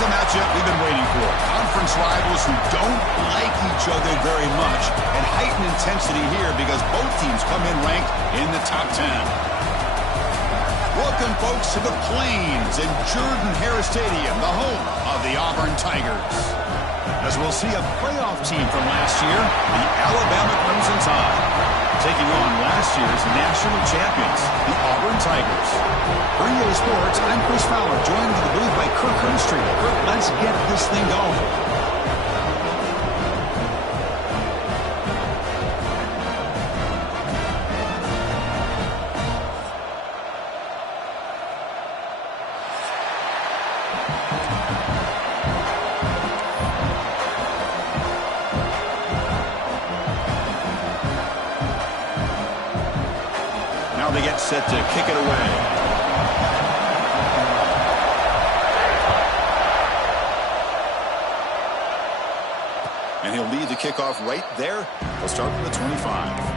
a matchup we've been waiting for. Conference rivals who don't like each other very much, and heightened intensity here because both teams come in ranked in the top 10. Welcome, folks, to the Plains in Jordan-Hare Stadium, the home of the Auburn Tigers. As we'll see a playoff team from last year, the Alabama Crimson Tide, taking on last year's national champions, the Auburn Tigers. For EA Sports, I'm Chris Fowler, joined in the booth by Kirk Hearnstreet. Kirk, let's get this thing going. They get set to kick it away. And he'll lead the kickoff right there. He'll start from the 25.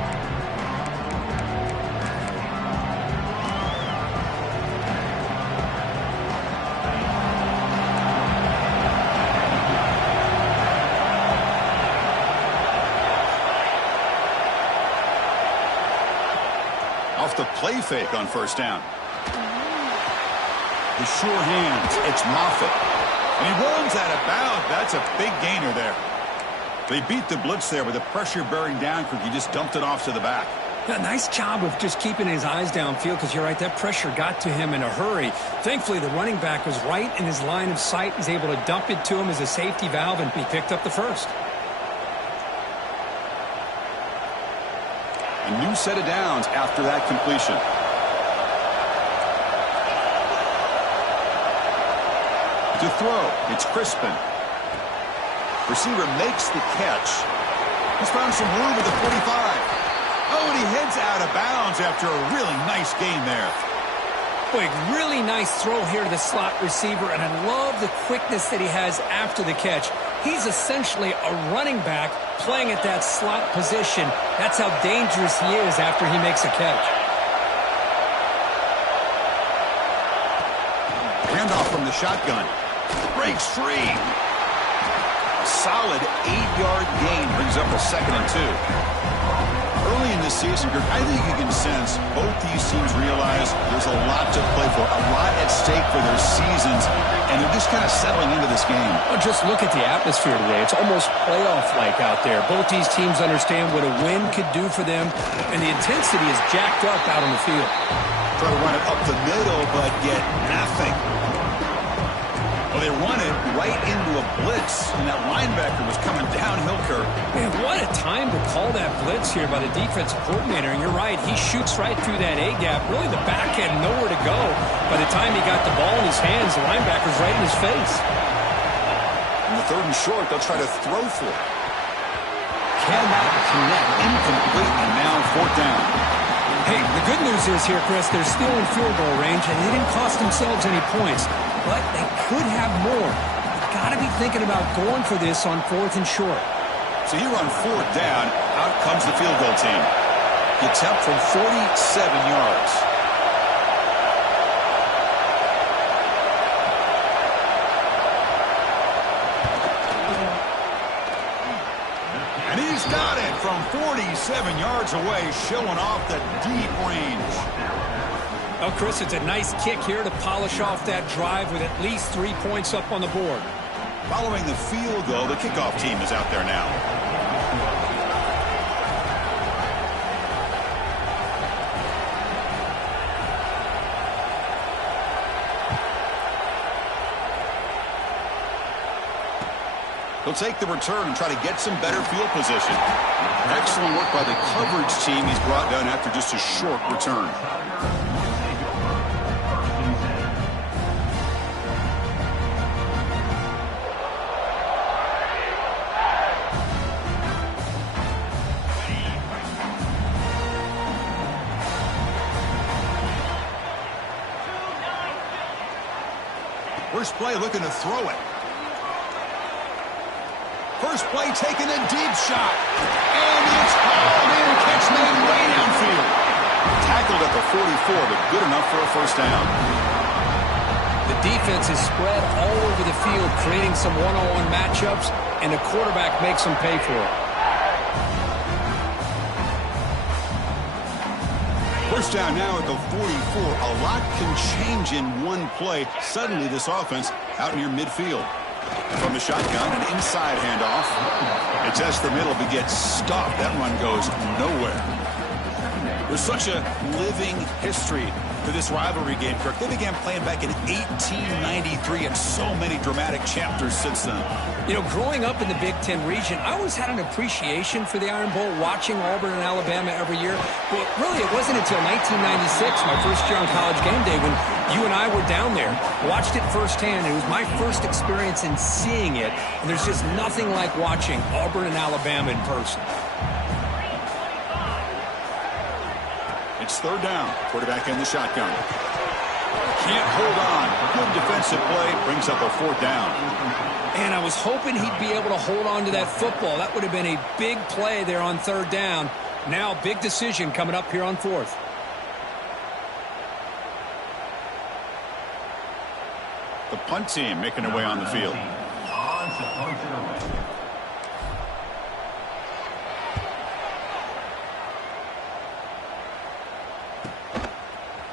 Off the play fake on first down. The sure hands. It's Moffitt. And he runs out of bounds. That's a big gainer there. They beat the blitz there with the pressure bearing down. He just dumped it off to the back. Yeah, nice job of just keeping his eyes downfield because you're right, that pressure got to him in a hurry. Thankfully, the running back was right in his line of sight. He's able to dump it to him as a safety valve, and he picked up the first. A new set of downs after that completion. To throw, it's Crispin. Receiver makes the catch. He's found some room at the 45. Oh, and he heads out of bounds after a really nice gain there. Boy, really nice throw here to the slot receiver, and I love the quickness that he has after the catch. He's essentially a running back playing at that slot position. That's how dangerous he is after he makes a catch. Handoff from the shotgun. Breaks free. A solid 8-yard gain brings up a 2nd and 2. Early in this season, I think you can sense both these teams realize there's a lot to play for, a lot at stake for their seasons, and they're just kind of settling into this game. Well, just look at the atmosphere today. It's almost playoff-like out there. Both these teams understand what a win could do for them, and the intensity is jacked up out on the field. Try to run it up the middle, but get nothing. Well, they run it right into a blitz, and that linebacker was coming downhill, Kirk. Man, what a time to call that blitz here by the defensive coordinator. And you're right, he shoots right through that A-gap. Really, the back had nowhere to go. By the time he got the ball in his hands, the linebacker's right in his face. On the 3rd and short, they'll try to throw for it. Cannot connect. Incomplete, and now 4th down. Hey, the good news is here, Chris, they're still in field goal range, and they didn't cost themselves any points. But they could have more. You've got to be thinking about going for this on 4th and short. So here on 4th down, out comes the field goal team. Gets up from 47 yards. And he's got it from 47 yards away, showing off the deep range. Well, Chris, it's a nice kick here to polish off that drive with at least 3 points up on the board. Following the field goal, the kickoff team is out there now. He'll take the return and try to get some better field position. Excellent work by the coverage team he's brought down after just a short return. First play looking to throw it. First play taking a deep shot. And it's hauled in. Catch made way downfield. Tackled at the 44, but good enough for a first down. The defense is spread all over the field, creating some one-on-one matchups, and the quarterback makes them pay for it. First down now at the 44. A lot can change in one play. Suddenly this offense out near midfield. From the shotgun, an inside handoff. It tests the middle but gets stopped. That run goes nowhere. There's such a living history to this rivalry game, Kirk. They began playing back in 1893 and so many dramatic chapters since then. You know, growing up in the Big Ten region, I always had an appreciation for the Iron Bowl, watching Auburn and Alabama every year. But really, it wasn't until 1996, my first year on College Game Day, when you and I were down there, watched it firsthand. It was my first experience in seeing it, and there's just nothing like watching Auburn and Alabama in person. It's third down. Quarterback in the shotgun. Can't hold on. Good defensive play. Brings up a fourth down. And I was hoping he'd be able to hold on to that football. That would have been a big play there on third down. Now, big decision coming up here on fourth. The punt team making their way on the field.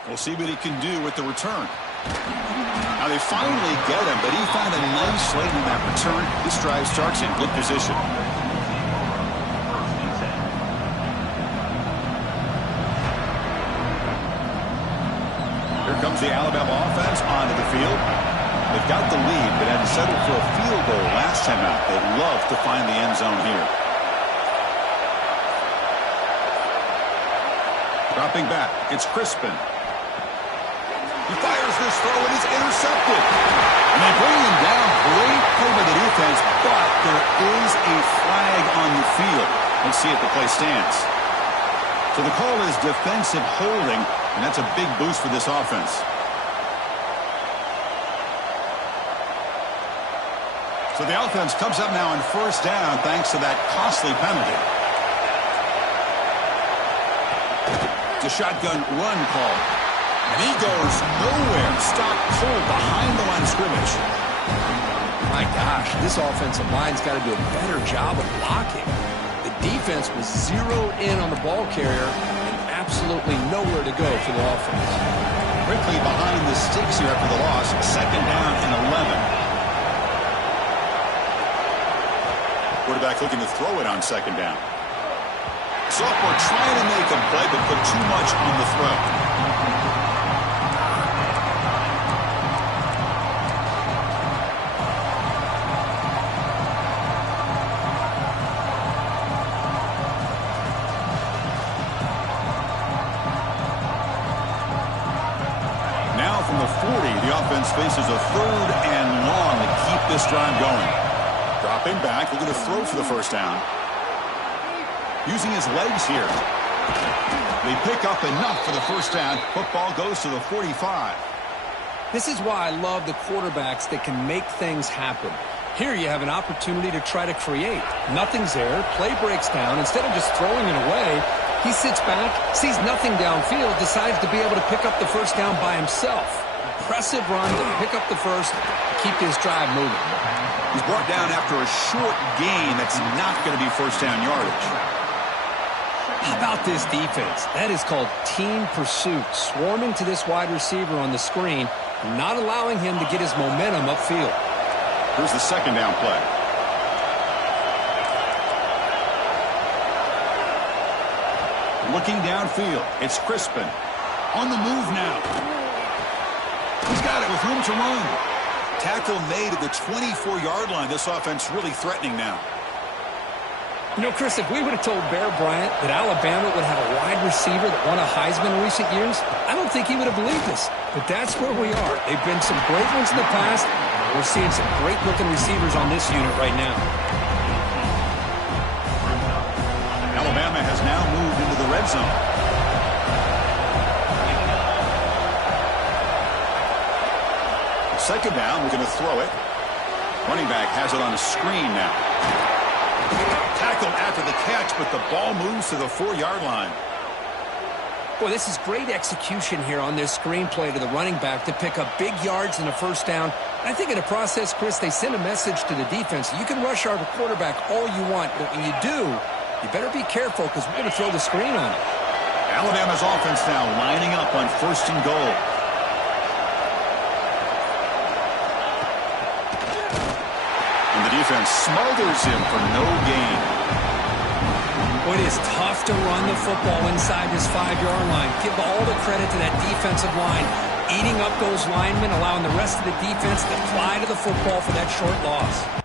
We'll see what he can do with the return. Now they finally get him, but he found a nice lane in that return. This drive starts in good position. Here comes the Alabama offense onto the field. They've got the lead, but had to settle for a field goal last time out. They'd love to find the end zone here. Dropping back, it's Crispin. He fires this throw, and it's intercepted. And they bring him down. Great play by the defense, but there is a flag on the field. Let's see if the play stands. So the call is defensive holding, and that's a big boost for this offense. So the offense comes up now on first down thanks to that costly penalty. It's a shotgun run call. And he goes nowhere. Stopped cold behind the line of scrimmage. My gosh, this offensive line's got to do a better job of blocking. The defense was zeroed in on the ball carrier and absolutely nowhere to go for the offense. Quickly behind the sticks here after the loss. Second down and 11. Quarterback looking to throw it on second down. Sophomore trying to make a play, but put too much on the throw. Now from the 40, the offense faces a third and long to keep this drive going. Dropping back, looking to throw for the first down. Using his legs here. They pick up enough for the first down. Football goes to the 45. This is why I love the quarterbacks that can make things happen. Here you have an opportunity to try to create. Nothing's there. Play breaks down. Instead of just throwing it away, he sits back, sees nothing downfield, decides to be able to pick up the first down by himself. Impressive run to pick up the first, keep this drive moving. He's brought down after a short gain that's not going to be first down yardage. How about this defense? That is called team pursuit. Swarming to this wide receiver on the screen, not allowing him to get his momentum upfield. Here's the second down play. Looking downfield, it's Crispin. On the move now. He's got it with room to run. Tackle made at the 24-yard line. This offense really threatening now. You know, Chris, if we would have told Bear Bryant that Alabama would have a wide receiver that won a Heisman in recent years, I don't think he would have believed us. But that's where we are. They've been some great ones in the past. We're seeing some great-looking receivers on this unit right now. Alabama has now moved into the red zone. Second down, we're going to throw it. Running back has it on a screen now. Tackled after the catch, but the ball moves to the 4-yard line. Boy, this is great execution here on this screenplay to the running back to pick up big yards in a first down. I think in the process, Chris, they send a message to the defense. You can rush our quarterback all you want, but when you do, you better be careful because we're going to throw the screen on it. Alabama's offense now lining up on 1st and goal. And the defense smothers him for no gain. It is tough to run the football inside this 5-yard line. Give all the credit to that defensive line, eating up those linemen, allowing the rest of the defense to fly to the football for that short loss.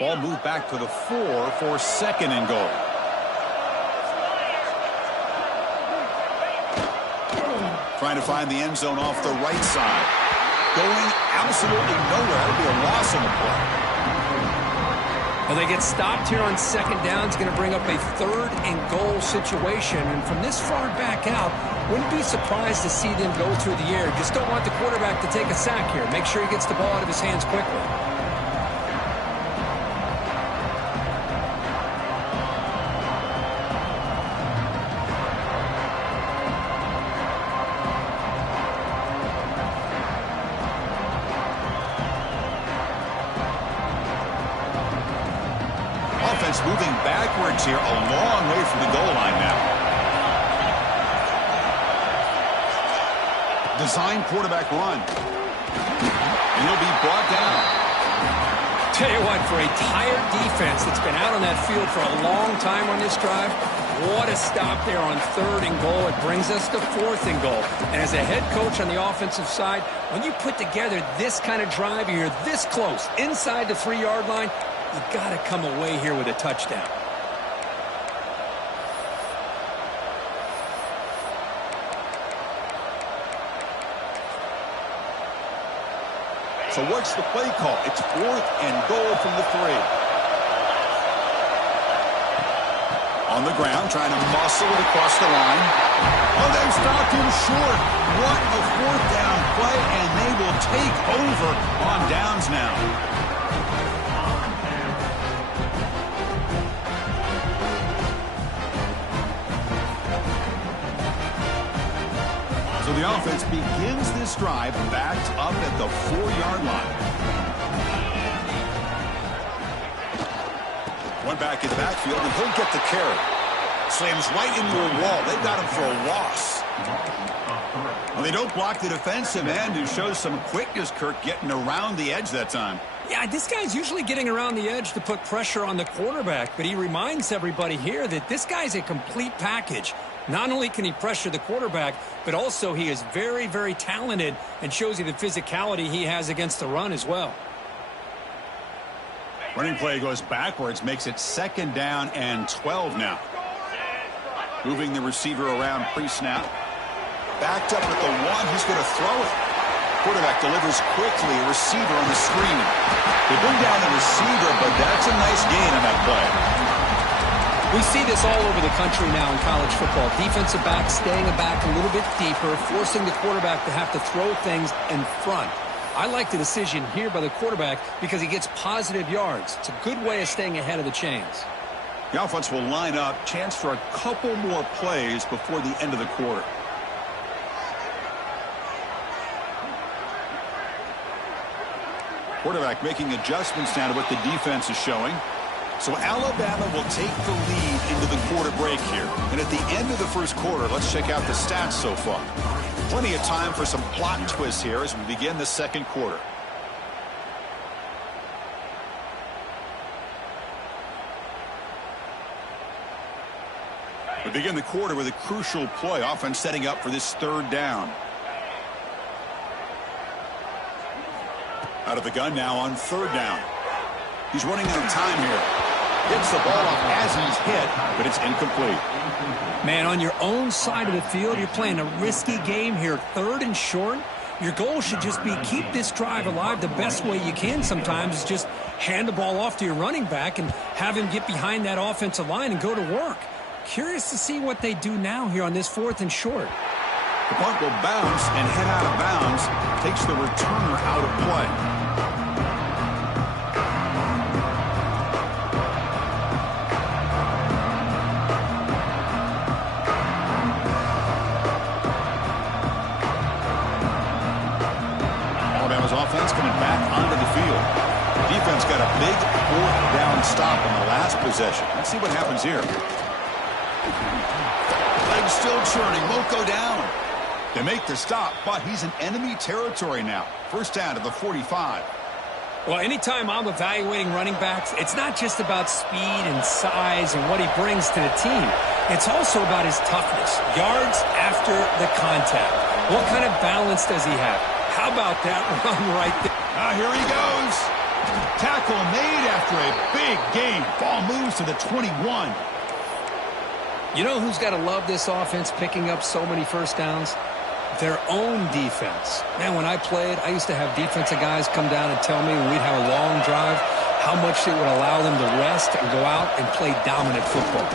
Ball moved back to the 4 for 2nd and goal. Trying to find the end zone off the right side. Going absolutely nowhere. It'll be a loss on the play. Well, they get stopped here on 2nd down. It's going to bring up a 3rd and goal situation. And from this far back out, wouldn't be surprised to see them go through the air. Just don't want the quarterback to take a sack here. Make sure he gets the ball out of his hands quickly. Moving backwards here, a long way from the goal line now. Design quarterback run. And he'll be brought down. Tell you what, for a tired defense that's been out on that field for a long time on this drive, what a stop there on 3rd and goal. It brings us to 4th and goal. And as a head coach on the offensive side, when you put together this kind of drive, you're this close, inside the 3-yard line, you got to come away here with a touchdown. So what's the play call? It's 4th and goal from the 3. On the ground, trying to muscle it across the line. Oh, they've stopped him short. What a 4th down play, and they will take over on downs now. So the offense begins this drive backed up at the 4-yard line. One back in the backfield, and he'll get the carry. Slams right into a wall. They've got him for a loss. Well, they don't block the defensive end, who shows some quickness, Kirk, getting around the edge that time. Yeah, this guy's usually getting around the edge to put pressure on the quarterback, but he reminds everybody here that this guy's a complete package. Not only can he pressure the quarterback, but also he is very, very talented and shows you the physicality he has against the run as well. Running play goes backwards, makes it 2nd down and 12 now. Moving the receiver around pre-snap. Backed up at the 1, he's going to throw it. Quarterback delivers quickly, a receiver on the screen. They bring down the receiver, but that's a nice gain on that play. We see this all over the country now in college football. Defensive backs staying back a little bit deeper, forcing the quarterback to have to throw things in front. I like the decision here by the quarterback because he gets positive yards. It's a good way of staying ahead of the chains. The offense will line up, chance for a couple more plays before the end of the quarter. Quarterback making adjustments now to what the defense is showing. So Alabama will take the lead into the quarter break here. And at the end of the first quarter, let's check out the stats so far. Plenty of time for some plot twists here as we begin the second quarter. We begin the quarter with a crucial play. Offense setting up for this 3rd down. Out of the gun now on 3rd down. He's running out of time here. Gets the ball off as he's hit, but it's incomplete. Man, on your own side of the field, you're playing a risky game here. 3rd and short. Your goal should just be keep this drive alive the best way you can sometimes is just hand the ball off to your running back and have him get behind that offensive line and go to work. Curious to see what they do now here on this 4th and short. The punt will bounce and head out of bounds. Takes the returner out of play. Alabama's offense coming back onto the field. Defense got a big 4th down stop on the last possession. Let's see what happens here. Legs still churning, won't go down. They make the stop, but he's in enemy territory now. 1st down to the 45. Well, anytime I'm evaluating running backs, it's not just about speed and size and what he brings to the team. It's also about his toughness, yards after the contact. What kind of balance does he have? How about that run right there? Here he goes. Tackle made after a big gain. Ball moves to the 21. You know who's got to love this offense picking up so many 1st downs? Their own defense. Man, when I played, I used to have defensive guys come down and tell me when we'd have a long drive how much it would allow them to rest and go out and play dominant football.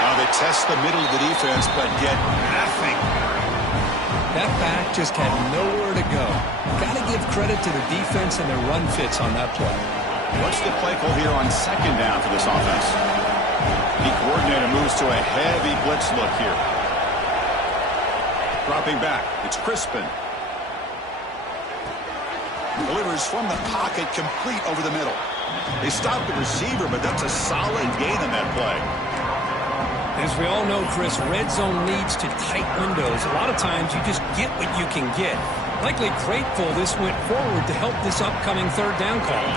Now they test the middle of the defense, but get nothing. That back just had nowhere to go. Got to give credit to the defense and their run fits on that play. What's the play call here on 2nd down for this offense? The coordinator moves to a heavy blitz look here. Dropping back, it's Crispin. Delivers from the pocket, complete over the middle. They stop the receiver, but that's a solid gain on that play. As we all know, Chris, red zone leads to tight windows. A lot of times you just get what you can get. Likely grateful this went forward to help this upcoming 3rd down call.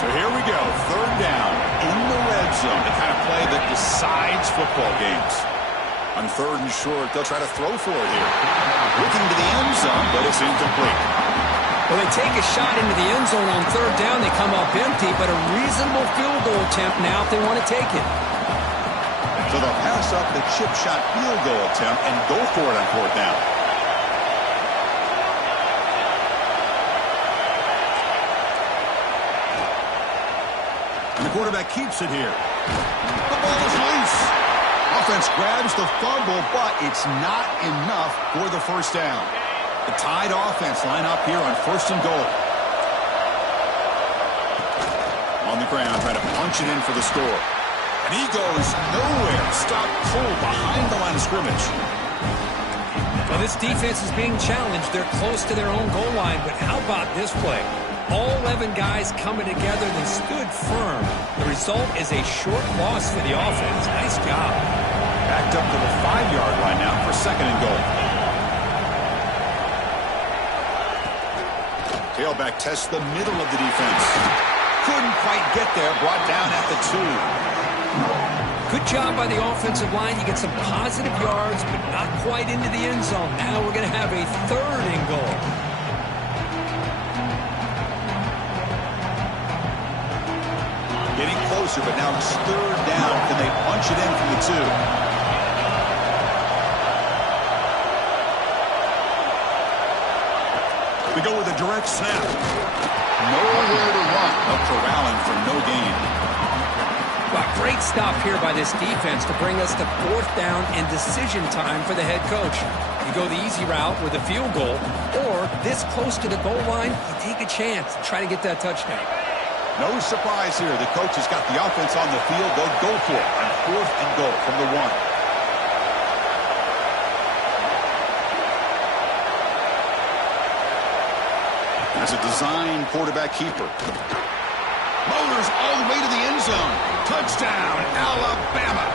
So here we go, 3rd down in the red zone, the kind of play that decides football games. On 3rd and short, they'll try to throw for it here. Looking to the end zone, but it's incomplete. Well, they take a shot into the end zone on 3rd down. They come up empty, but a reasonable field goal attempt now if they want to take it. So they'll pass up the chip shot field goal attempt and go for it on 4th down. And the quarterback keeps it here. The ball is loose. Offense grabs the fumble, but it's not enough for the 1st down. The Tide offense line up here on 1st and goal. On the ground, trying to punch it in for the score. And he goes nowhere. Stop cold behind the line of scrimmage. Well, this defense is being challenged. They're close to their own goal line, but how about this play? All 11 guys coming together, they stood firm. The result is a short loss for the offense. Nice job. Backed up to the 5-yard line now for 2nd and goal. Tailback tests the middle of the defense. Couldn't quite get there, brought down at the 2. Good job by the offensive line. You get some positive yards, but not quite into the end zone. Now we're going to have a 3rd and goal. Getting closer, but now it's 3rd down. Can they punch it in from the 2? We go with a direct snap. Nowhere to run. Up corralling for no gain. Well, great stop here by this defense to bring us to 4th down and decision time for the head coach. You go the easy route with a field goal, or this close to the goal line, you take a chance and try to get that touchdown. No surprise here. The coach has got the offense on the field. They'll go for it on 4th and goal from the 1. As a design quarterback keeper. Motors all the way to the end zone. Touchdown, Alabama.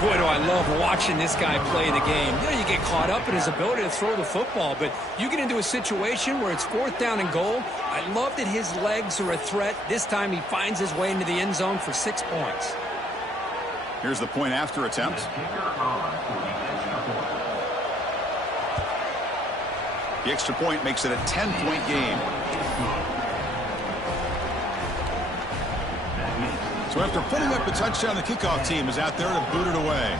Boy, do I love watching this guy play the game. You know, you get caught up in his ability to throw the football, but you get into a situation where it's 4th down and goal. I love that his legs are a threat. This time he finds his way into the end zone for 6 points. Here's the point after attempt. The extra point makes it a 10-point game. So after putting up a touchdown, the kickoff team is out there to boot it away.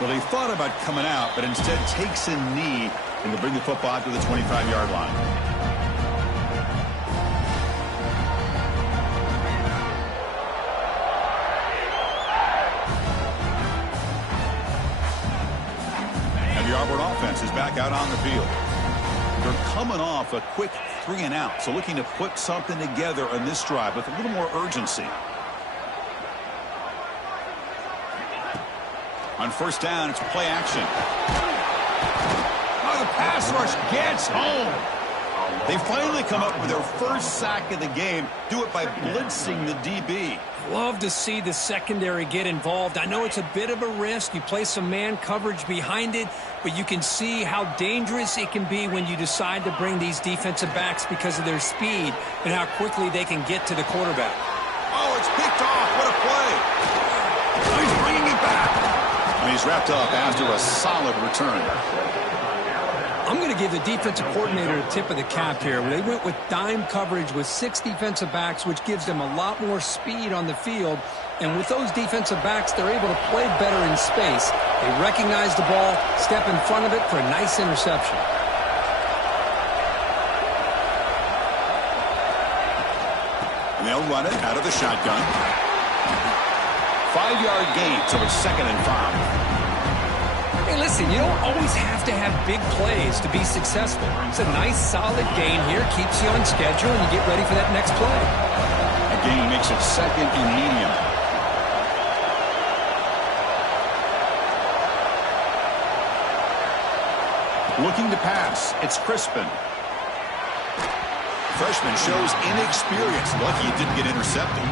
Well, he thought about coming out, but instead takes a knee and will bring the football out to the 25-yard line. The Auburn offense is back out on the field. They're coming off a quick 3-and-out, so looking to put something together on this drive with a little more urgency. On 1st down, it's play action. Oh, the pass rush gets home. They finally come up with their first sack of the game. Do it by blitzing the DB. Love to see the secondary get involved. I know it's a bit of a risk. You play some man coverage behind it, but you can see how dangerous it can be when you decide to bring these defensive backs because of their speed and how quickly they can get to the quarterback. Oh, it's picked off. What a play. Oh, he's bringing it back. And he's wrapped up after a solid return. I'm going to give the defensive coordinator a tip of the cap here. They went with dime coverage with 6 defensive backs, which gives them a lot more speed on the field. And with those defensive backs, they're able to play better in space. They recognize the ball, step in front of it for a nice interception. And they'll run it out of the shotgun. 5-yard gain, so it's 2nd and 5. Hey, listen, you don't always have to have big plays to be successful. It's a nice, solid gain here. Keeps you on schedule, and you get ready for that next play. A gain makes it 2nd and medium. Looking to pass. It's Crispin. Freshman shows inexperience. Lucky he didn't get intercepted.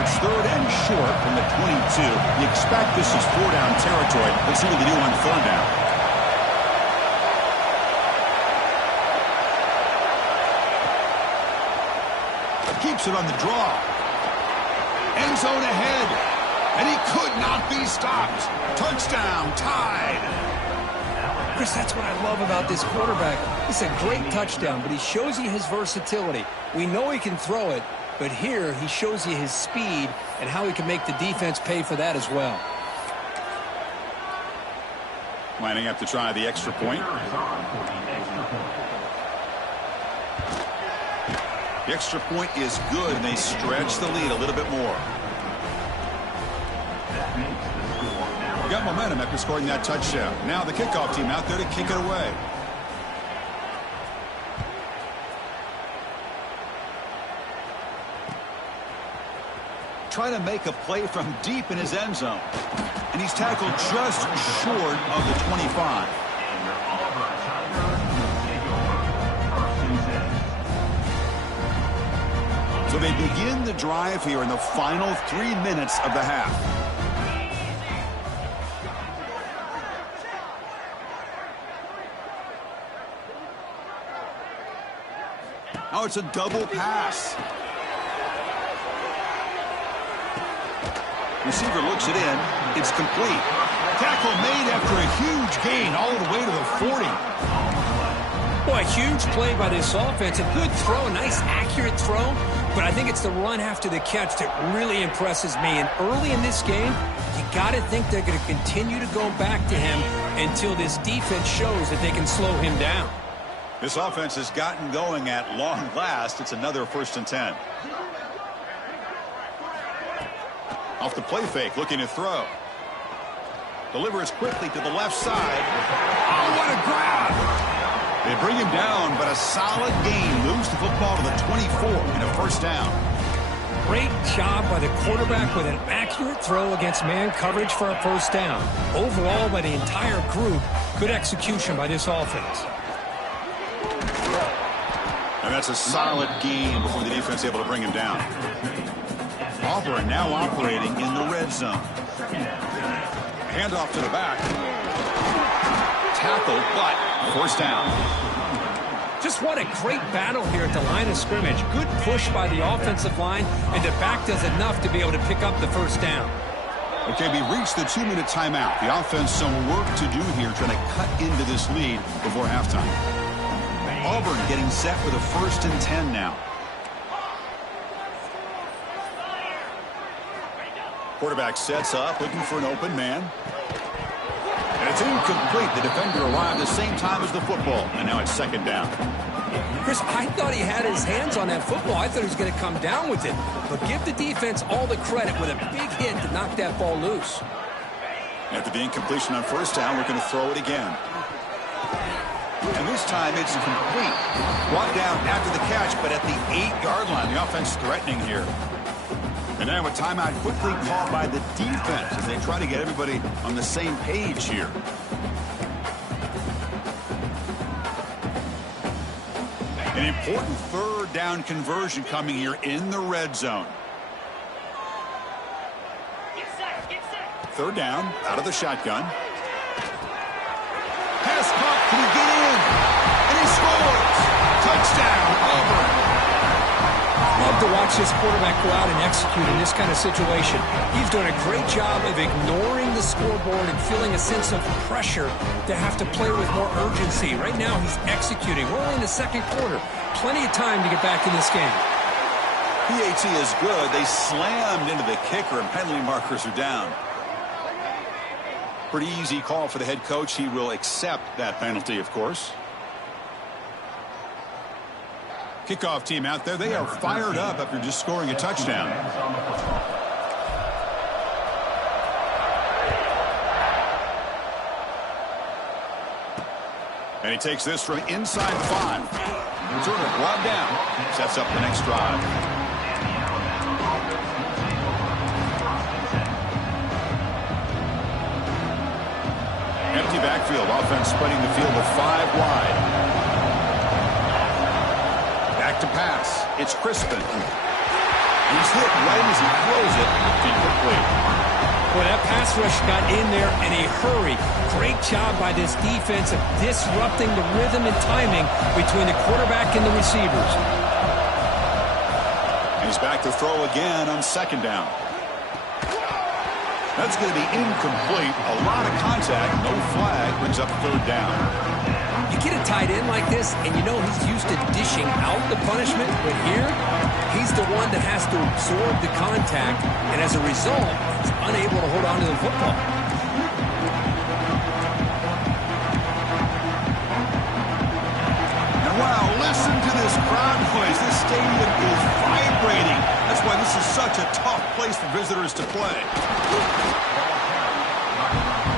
It's 3rd and short from the 22. You expect this is 4-down territory. Let's see what they do on 3rd down. Keeps it on the draw. End zone ahead. And he could not be stopped. Touchdown, tied. Chris, that's what I love about this quarterback. It's a great touchdown, but he shows you his versatility. We know he can throw it, but here he shows you his speed and how he can make the defense pay for that as well. Lining up to try the extra point. The extra point is good, and they stretch the lead a little bit more. got momentum after scoring that touchdown. Now the kickoff team out there to kick it away. Trying to make a play from deep in his end zone. And he's tackled just short of the 25. So they begin the drive here in the final 3 minutes of the half. Now it's a double pass. Receiver looks it in. It's complete. Tackle made after a huge gain all the way to the 40. Boy, a huge play by this offense. A good throw, a nice accurate throw. But I think it's the run after the catch that really impresses me. And early in this game, you got to think they're going to continue to go back to him until this defense shows that they can slow him down. This offense has gotten going at long last. It's another 1st and 10. Off the play fake, looking to throw. Delivers quickly to the left side. Oh, what a grab! They bring him down, but a solid gain moves the football to the 24 and a 1st down. Great job by the quarterback with an accurate throw against man coverage for a 1st down. Overall, by the entire group, good execution by this offense. And that's a solid gain before the defense able to bring him down. Auburn now operating in the red zone. Handoff to the back. Tackle, but 1st down. Just what a great battle here at the line of scrimmage. Good push by the offensive line, and the back does enough to be able to pick up the 1st down. Okay, we reached the 2-minute timeout. The offense some work to do here, trying to cut into this lead before halftime. Auburn getting set for the 1st and 10 now. Quarterback sets up, looking for an open man. And it's incomplete. The defender arrived the same time as the football, and now it's 2nd down. Chris, I thought he had his hands on that football. I thought he was going to come down with it. But give the defense all the credit with a big hit to knock that ball loose. After the incompletion on 1st down, we're going to throw it again. And this time it's complete. Brought down after the catch, but at the 8-yard line. The offense threatening here. And now a timeout quickly called by the defense as they try to get everybody on the same page here. An important 3rd down conversion coming here in the red zone. 3rd down, out of the shotgun. Pass caught, can he get in? And he scores! Touchdown, Auburn! Love to watch this quarterback go out and execute in this kind of situation. He's doing a great job of ignoring the scoreboard and feeling a sense of pressure to have to play with more urgency. Right now, he's executing. We're only in the 2nd quarter. Plenty of time to get back in this game. PAT is good. They slammed into the kicker, and penalty markers are down. Pretty easy call for the head coach. He will accept that penalty, of course. Kickoff team out there. They are fired up after just scoring a touchdown. And he takes this from inside the 5. Sort of brought down. Sets up the next drive. Empty backfield. Offense spreading the field with 5 wide. To pass. It's Crispin. He's hit right as he throws it. Incomplete. Boy, that pass rush got in there in a hurry. Great job by this defense of disrupting the rhythm and timing between the quarterback and the receivers. He's back to throw again on 2nd down. That's going to be incomplete. A lot of contact. No flag. Brings up 3rd down. You get a tight end like this, and you know he's used to dishing out the punishment, but here, he's the one that has to absorb the contact, and as a result, he's unable to hold on to the football. And wow, listen to this crowd noise. This stadium is vibrating. That's why this is such a tough place for visitors to play.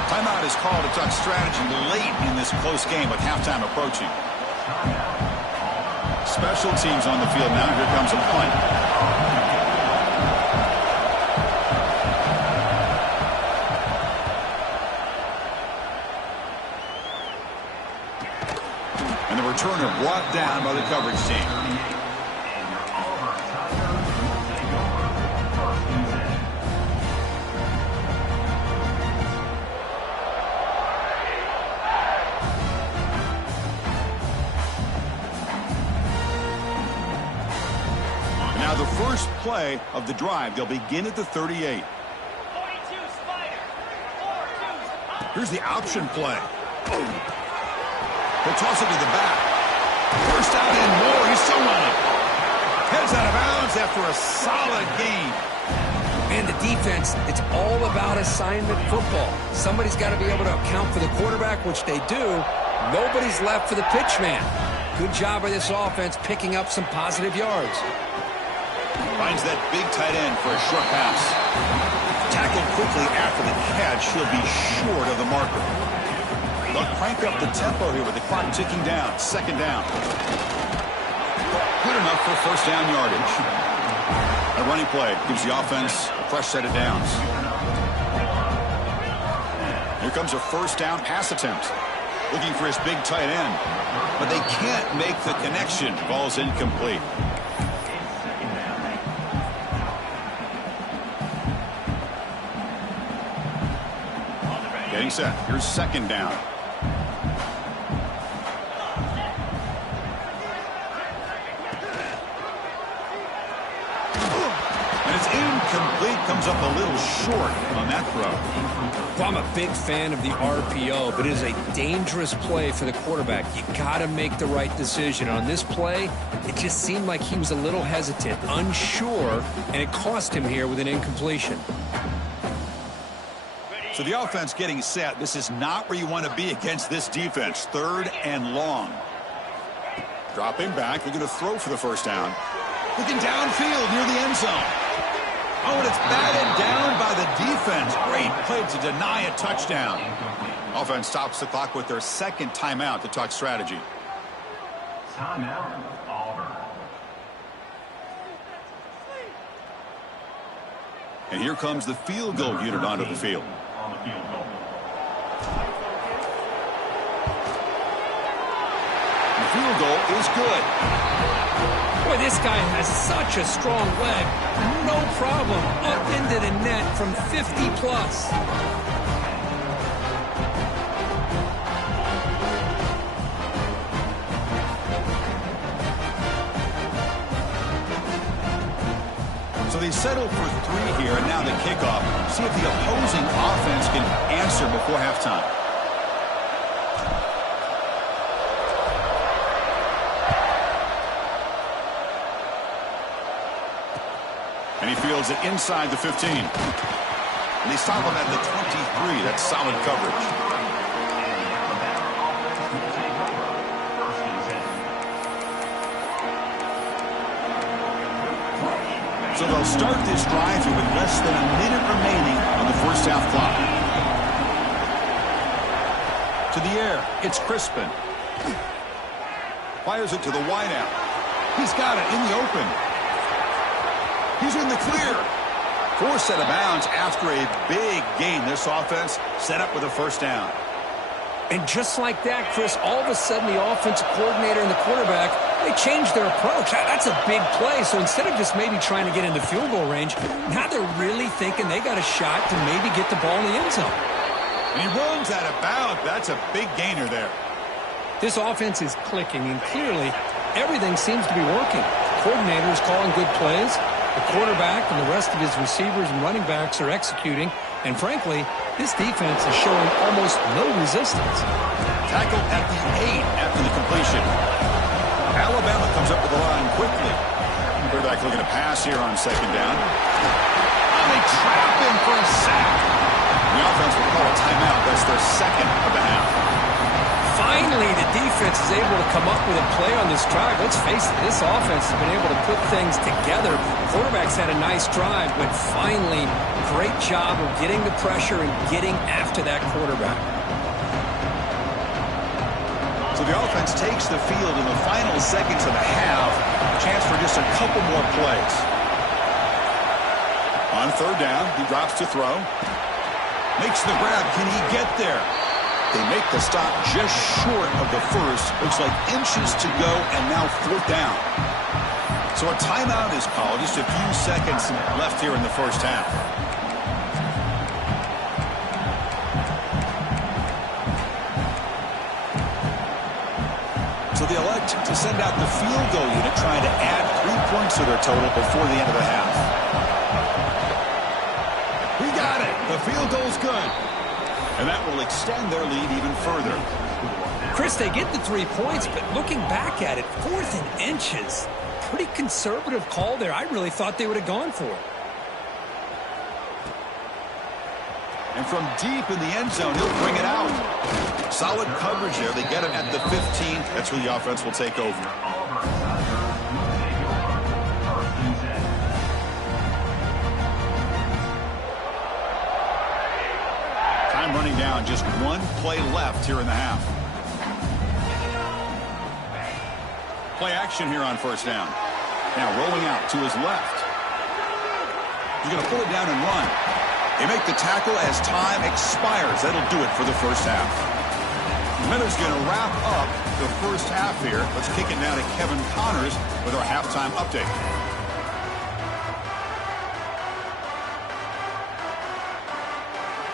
Timeout is called to talk strategy late in this close game with halftime approaching. Special teams on the field now. Here comes a punt. And the returner brought down by the coverage team. Now the first play of the drive, they'll begin at the 38. Here's the option play. He'll toss it to the back. First down and more. He's still running. Heads out of bounds after a solid gain. And the defense, it's all about assignment football. Somebody's got to be able to account for the quarterback, which they do. Nobody's left for the pitch man. Good job by this offense picking up some positive yards. Finds that big tight end for a short pass. Tackled quickly after the catch. He'll be short of the marker. They'll crank up the tempo here with the clock ticking down. Second down. Good enough for first down yardage. A running play gives the offense a fresh set of downs. Here comes a first down pass attempt. Looking for his big tight end. But they can't make the connection. Ball's incomplete. Getting set. Here's second down. And it's incomplete. Comes up a little short on that throw. Well, I'm a big fan of the RPO, but it is a dangerous play for the quarterback. You got to make the right decision. On this play, it just seemed like he was a little hesitant, unsure, and it cost him here with an incompletion. So the offense getting set. This is not where you want to be against this defense. Third and long. Dropping back. They're going to throw for the first down. Looking downfield near the end zone. Oh, and it's batted down by the defense. Great play to deny a touchdown. Offense stops the clock with their second timeout to talk strategy. Timeout, Auburn. And here comes the field goal unit onto the field. On the field goal. The field goal is good. Boy, this guy has such a strong leg. No problem. Up into the net from 50 plus. So they settle for three here, and now the kickoff. See if the opposing offense can answer before halftime. And he fields it inside the 15. And they stop him at the 23. That's solid coverage. So they'll start this drive here with less than a minute remaining on the first half clock. To the air, it's Crispin. Fires it to the wideout. He's got it in the open. He's in the clear. Forced out of bounds after a big gain. This offense set up with a first down. And just like that, Chris, all of a sudden the offensive coordinator and the quarterback, they changed their approach. That's a big play. So instead of just maybe trying to get into field goal range, now they're really thinking they got a shot to maybe get the ball in the end zone. And he runs out of bounds. That's a big gainer there. This offense is clicking, and clearly everything seems to be working. The coordinator is calling good plays. The quarterback and the rest of his receivers and running backs are executing. And frankly, this defense is showing almost no resistance. Tackled at the 8 after the completion. Alabama comes up with the line quickly. Quarterback looking to pass here on second down. And they trap him for a sack. The offense will call a timeout. That's their second of the half. Finally, the defense is able to come up with a play on this drive. Let's face it, this offense has been able to put things together. Quarterback's had a nice drive, but finally great job of getting the pressure and getting after that quarterback. So the offense takes the field in the final seconds of the half. A chance for just a couple more plays. On third down, he drops to throw. Makes the grab. Can he get there? They make the stop just short of the first. Looks like inches to go, and now fourth down. So a timeout is called. Just a few seconds left here in the first half. So they elect to send out the field goal unit, trying to add 3 points to their total before the end of the half. He got it. The field goal's good. And that will extend their lead even further. Chris, they get the 3 points, but looking back at it, 4th and inches. Pretty conservative call there. I really thought they would have gone for it. And from deep in the end zone, he'll bring it out. Solid coverage there. They get it at the 15. That's where the offense will take over. Time running down. Just one play left here in the half. Play action here on first down. Now rolling out to his left. He's going to pull it down and run. They make the tackle as time expires. That'll do it for the first half. Miller's going to wrap up the first half here. Let's kick it now to Kevin Connors with our halftime update.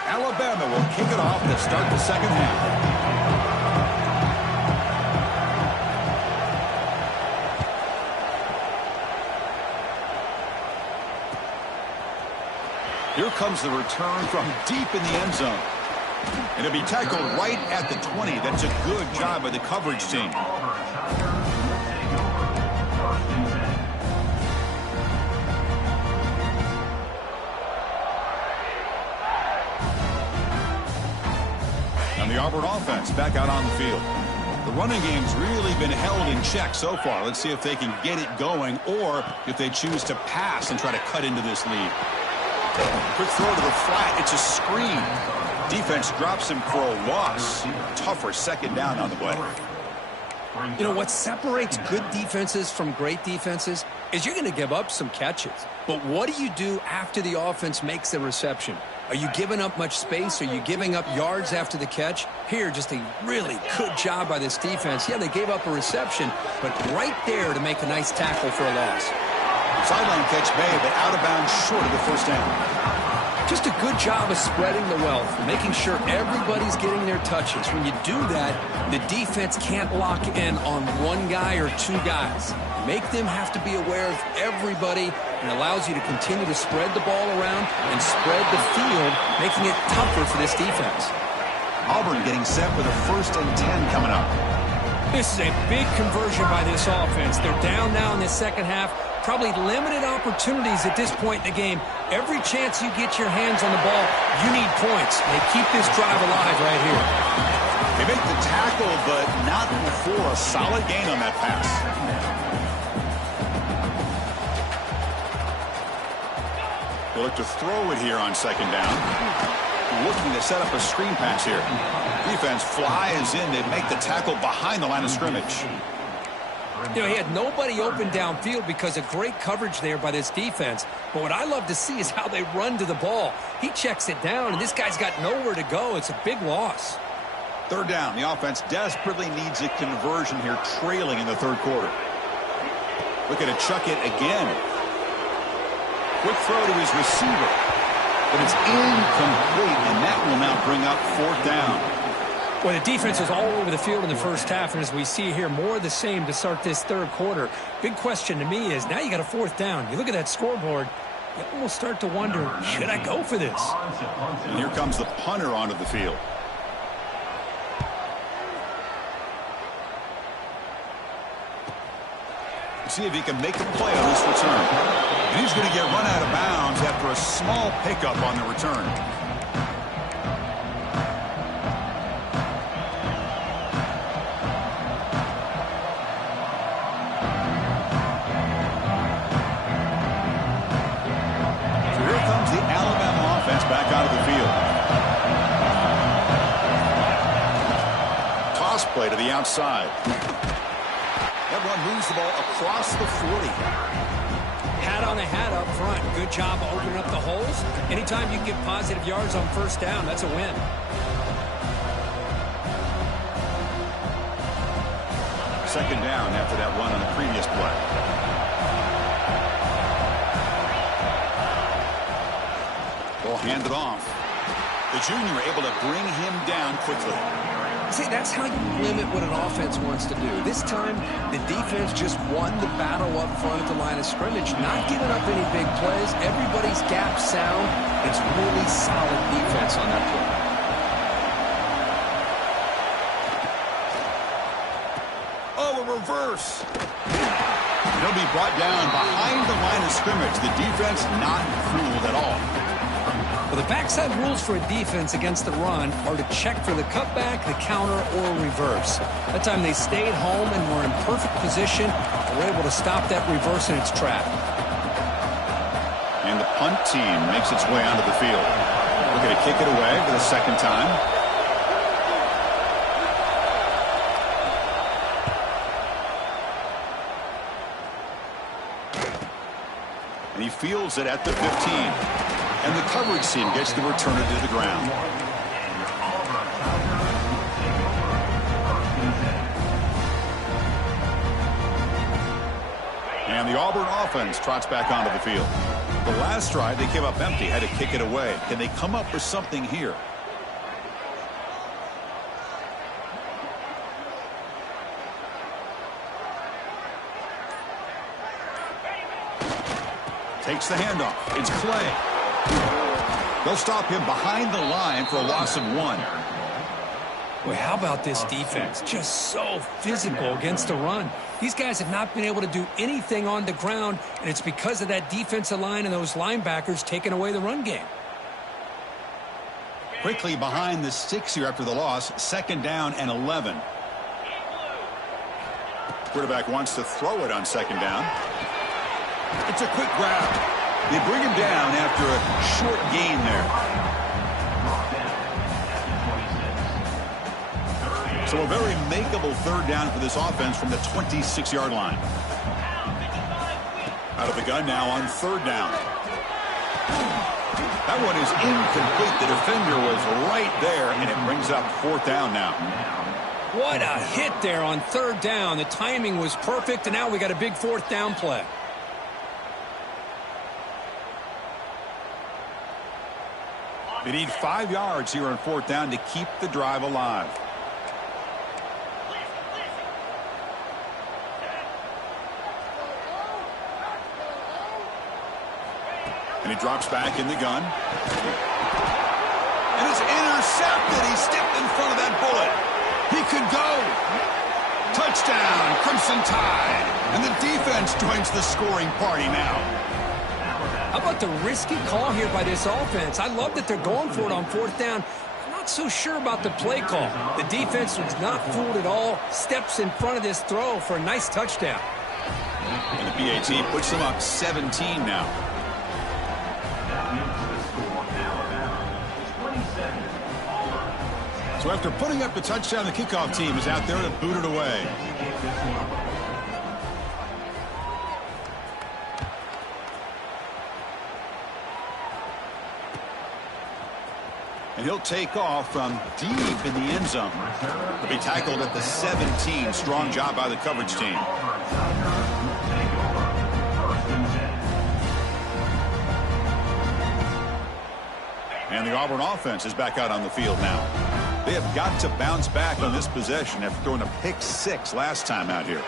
Alabama will kick it off to start the second half. Here comes the return from deep in the end zone. And it'll be tackled right at the 20. That's a good job by the coverage team. And the Auburn offense back out on the field. The running game's really been held in check so far. Let's see if they can get it going or if they choose to pass and try to cut into this lead. Quick throw to the flat. It's a screen. Defense drops him for a loss. Tougher second down on the way. You know, what separates good defenses from great defenses is you're going to give up some catches. But what do you do after the offense makes the reception? Are you giving up much space? Are you giving up yards after the catch? Here, just a really good job by this defense. Yeah, they gave up a reception, but right there to make a nice tackle for a loss. Sideline catch made, but out of bounds short of the first down. Just a good job of spreading the wealth, making sure everybody's getting their touches. When you do that, the defense can't lock in on one guy or two guys. Make them have to be aware of everybody, and allows you to continue to spread the ball around and spread the field, making it tougher for this defense. Auburn getting set with a 1st and 10 coming up. This is a big conversion by this offense. They're down now in the second half. Probably limited opportunities at this point in the game. Every chance you get your hands on the ball, you need points. They keep this drive alive right here. They make the tackle, but not before a solid gain on that pass. They look to throw it here on second down. Looking to set up a screen pass here. Defense flies in. They make the tackle behind the line of scrimmage. You know, he had nobody open downfield because of great coverage there by this defense. But what I love to see is how they run to the ball. He checks it down, and this guy's got nowhere to go. It's a big loss. Third down. The offense desperately needs a conversion here, trailing in the third quarter. Looking to chuck it again. Quick throw to his receiver. But it's incomplete, and that will now bring up fourth down. Well, the defense was all over the field in the first half, and as we see here, more of the same to start this third quarter. Big question to me is, now you got a fourth down. You look at that scoreboard, you almost start to wonder, should I go for this? And here comes the punter onto the field. See if he can make a play on this return. And he's going to get run out of bounds after a small pickup on the return. So here comes the Alabama play to the outside. That one moves the ball across the 40. Hat on a hat up front. Good job opening up the holes. Anytime you can get positive yards on first down, that's a win. Second down after that run on the previous play. Ball handed off. The junior able to bring him down quickly. See, that's how you limit what an offense wants to do. This time, the defense just won the battle up front at the line of scrimmage, not giving up any big plays. Everybody's gap sound. It's really solid defense on that play. Oh, a reverse. He'll be brought down behind the line of scrimmage. The defense not fooled at all. Well, the backside rules for a defense against the run are to check for the cutback, the counter, or reverse. That time they stayed home and were in perfect position. They were able to stop that reverse in its track. And the punt team makes its way onto the field. We're going to kick it away for the second time. And he fields it at the 15. And the coverage team gets the returner to the ground. And the Auburn offense trots back onto the field. The last drive, they came up empty, had to kick it away. Can they come up with something here? Takes the handoff. It's Clay. They'll stop him behind the line for a loss of 1. Boy, how about this defense? Just so physical against the run. These guys have not been able to do anything on the ground, and it's because of that defensive line and those linebackers taking away the run game. Quickly behind the 6 here after the loss. Second down and 11. Quarterback wants to throw it on second down. It's a quick grab. They bring him down after a short gain there. So a very makeable third down for this offense from the 26-yard line. Out of the gun now on third down. That one is incomplete. The defender was right there, and it brings up fourth down now. What a hit there on third down. The timing was perfect, and now we got a big fourth down play. They need 5 yards here on fourth down to keep the drive alive. And he drops back in the gun. And it's intercepted. He stepped in front of that bullet. He could go. Touchdown, Crimson Tide. And the defense joins the scoring party now. How about the risky call here by this offense? I love that they're going for it on fourth down. I'm not so sure about the play call. The defense was not fooled at all. Steps in front of this throw for a nice touchdown. And the PAT puts them up 17 now. So after putting up the touchdown, the kickoff team is out there to boot it away. And he'll take off from deep in the end zone. He'll be tackled at the 17. Strong job by the coverage team. And the Auburn offense is back out on the field now. They have got to bounce back on this possession after throwing a pick 6 last time out here.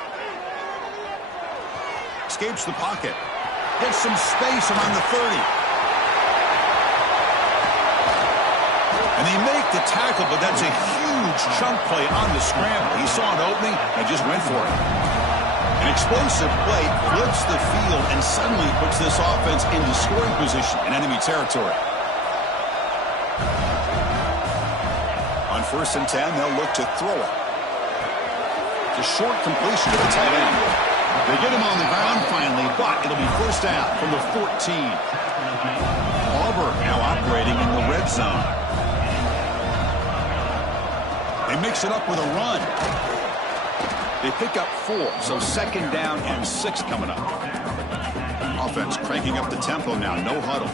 Escapes the pocket. Gets some space around the 30. And they make the tackle, but that's a huge chunk play on the scramble. He saw an opening and just went for it. An explosive play flips the field and suddenly puts this offense into scoring position in enemy territory. On 1st and 10, they'll look to throw it. It's a short completion to the tight end. They get him on the ground finally, but it'll be first down from the 14. Auburn now operating in the red zone. They and mix it up with a run. They pick up 4, so 2nd down and 6 coming up. Offense cranking up the tempo now, no huddle.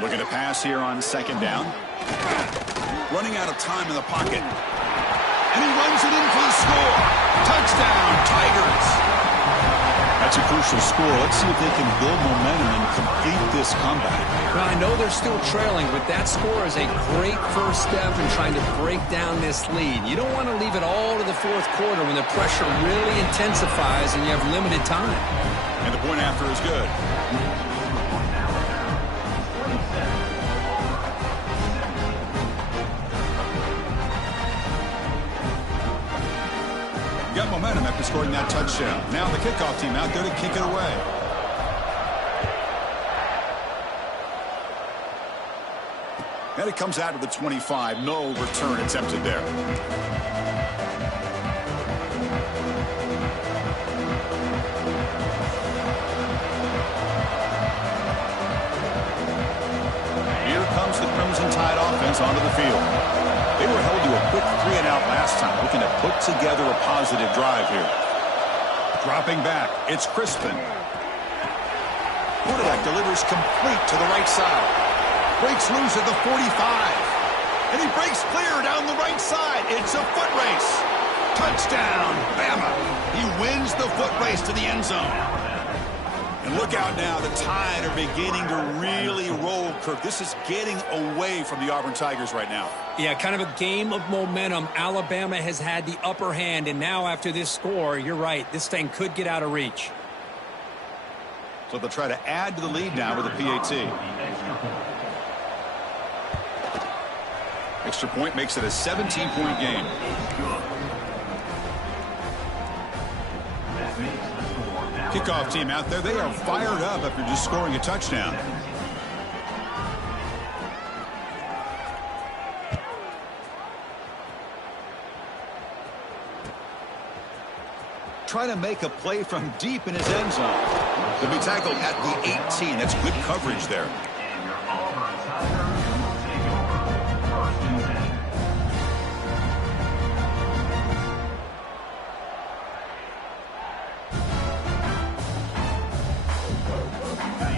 Looking to pass here on 2nd down. Running out of time in the pocket. And he runs it in for the score. Touchdown, Tigers. That's a crucial score. Let's see if they can build momentum and complete this comeback. Well, I know they're still trailing, but that score is a great first step in trying to break down this lead. You don't want to leave it all to the 4th quarter when the pressure really intensifies and you have limited time. And the point after is good. Got momentum after scoring that touchdown. Now the kickoff team out there to kick it away. And it comes out of the 25. No return attempted there. Here comes the Crimson Tide offense onto the field. They were held to a quick 3-and-out last time, looking to put together a positive drive here. Dropping back, it's Crispin. Quarterback delivers complete to the right side. Breaks loose at the 45. And he breaks clear down the right side. It's a foot race. Touchdown, Bama. He wins the foot race to the end zone. And look out now, the Tide are beginning to really roll, Kirk. This is getting away from the Auburn Tigers right now. Yeah, kind of a game of momentum. Alabama has had the upper hand, and now after this score, you're right, this thing could get out of reach. So they'll try to add to the lead now with a PAT. Extra point makes it a 17-point game. Kickoff team out there, they are fired up after just scoring a touchdown. Trying to make a play from deep in his end zone. He'll be tackled at the 18. That's good coverage there.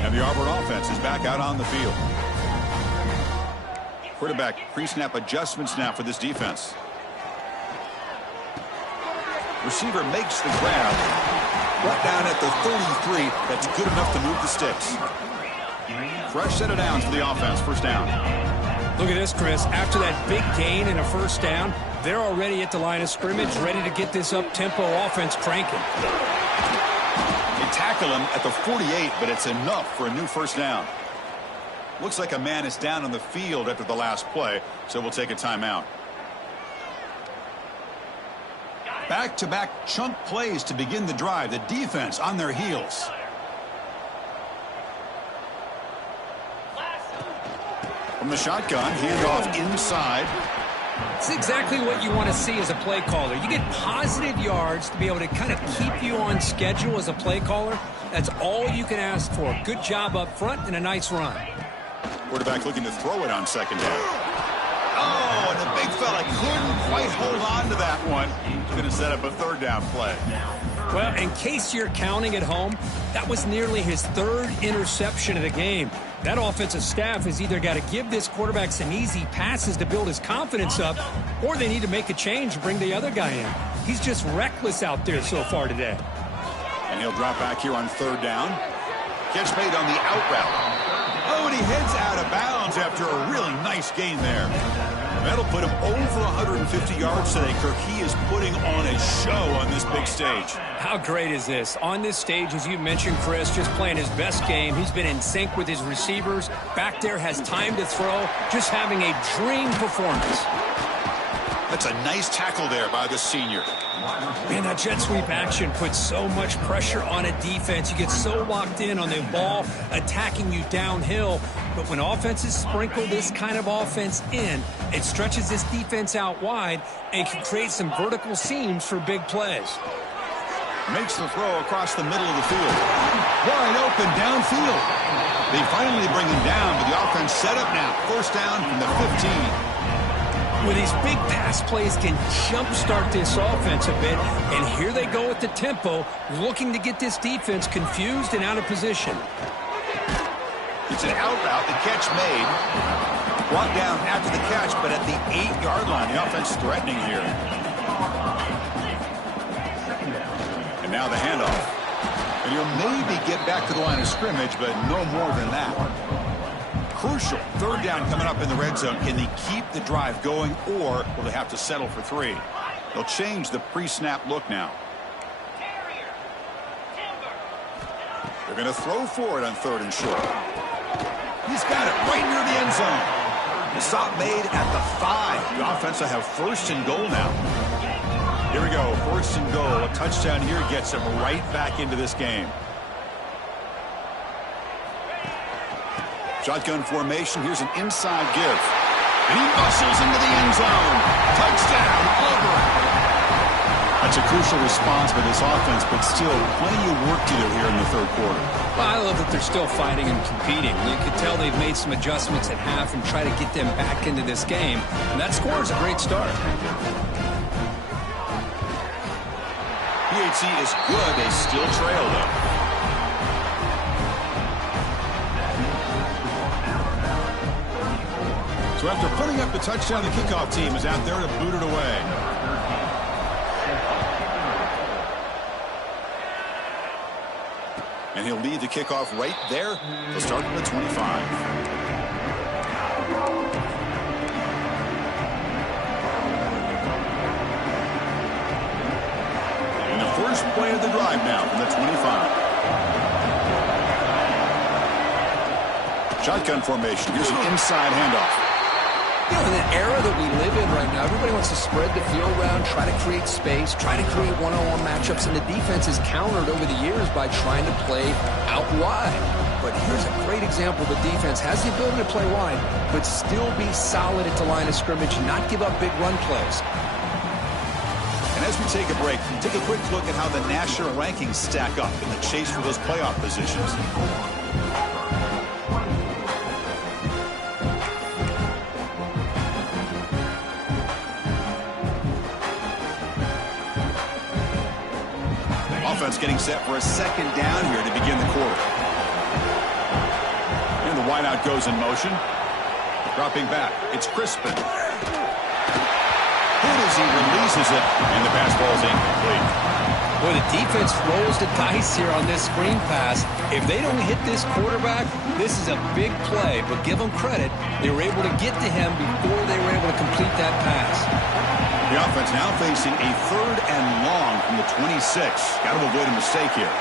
And the Auburn offense is back out on the field. Quarterback pre-snap adjustments now for this defense. Receiver makes the grab. Brought down at the 33. That's good enough to move the sticks. Fresh set of downs for the offense. First down. Look at this, Chris. After that big gain and a first down, they're already at the line of scrimmage, ready to get this up-tempo offense cranking. They tackle him at the 48, but it's enough for a new first down. Looks like a man is down on the field after the last play, so we'll take a timeout. Back-to-back chunk plays to begin the drive. The defense on their heels. From the shotgun, handoff inside. It's exactly what you want to see as a play caller. You get positive yards to be able to kind of keep you on schedule as a play caller. That's all you can ask for. Good job up front and a nice run. Quarterback looking to throw it on second down. Oh, and the big fella couldn't quite hold on to that one. He's going to set up a third down play. Well, in case you're counting at home, that was nearly his third interception of the game. That offensive staff has either got to give this quarterback some easy passes to build his confidence up, or they need to make a change and bring the other guy in. He's just reckless out there so far today. And he'll drop back here on third down. Catch made on the out route. Oh, and he heads out of bounds after a really nice gain there. That'll put him over 150 yards today, Kirk. He is putting on a show on this big stage. How great is this? On this stage, as you mentioned, Chris, just playing his best game. He's been in sync with his receivers. Back there, has time to throw. Just having a dream performance. That's a nice tackle there by the senior. Man, that jet sweep action puts so much pressure on a defense. You get so locked in on the ball attacking you downhill. But when offenses sprinkle this kind of offense in, it stretches this defense out wide and can create some vertical seams for big plays. Makes the throw across the middle of the field. Wide open downfield. They finally bring him down, but the offense set up now. First down from the 15. With these big pass plays can jumpstart this offense a bit, and here they go at the tempo, looking to get this defense confused and out of position. It's an out route, the catch made. Brought down after the catch, but at the 8-yard line, the offense threatening here. And now the handoff. And he'll maybe get back to the line of scrimmage, but no more than that. Crucial. Third down coming up in the red zone. Can they keep the drive going, or will they have to settle for 3? They'll change the pre-snap look now. They're going to throw for it on 3rd and short. He's got it right near the end zone. The stop made at the 5. The offense will have 1st and goal now. Here we go. 1st and goal. A touchdown here gets them right back into this game. Shotgun formation. Here's an inside give. And he muscles into the end zone. Touchdown, Auburn. That's a crucial response by this offense, but still plenty of work to do here in the 3rd quarter. Well, I love that they're still fighting and competing. You can tell they've made some adjustments at half and try to get them back into this game. And that score is a great start. PHC is good. They still trail, though. So after putting up the touchdown, the kickoff team is out there to boot it away. And he'll lead the kickoff right there. He'll start from the 25. And the first play of the drive now from the 25. Shotgun formation. Here's an inside handoff. You know, in the era that we live in right now, everybody wants to spread the field around, try to create space, try to create one-on-one matchups, and the defense is countered over the years by trying to play out wide. But here's a great example. The defense has the ability to play wide, but still be solid at the line of scrimmage, not give up big run plays. And as we take a break, take a quick look at how the national rankings stack up in the chase for those playoff positions. Offense getting set for a 2nd down here to begin the quarter. And the wideout goes in motion. Dropping back. It's Crispin. Good as he releases it, and the pass ball is incomplete. Boy, the defense rolls the dice here on this screen pass. If they don't hit this quarterback, this is a big play. But give them credit. They were able to get to him before they were able to complete that pass. The offense now facing a 3rd and long from the 26. Got to avoid a mistake here.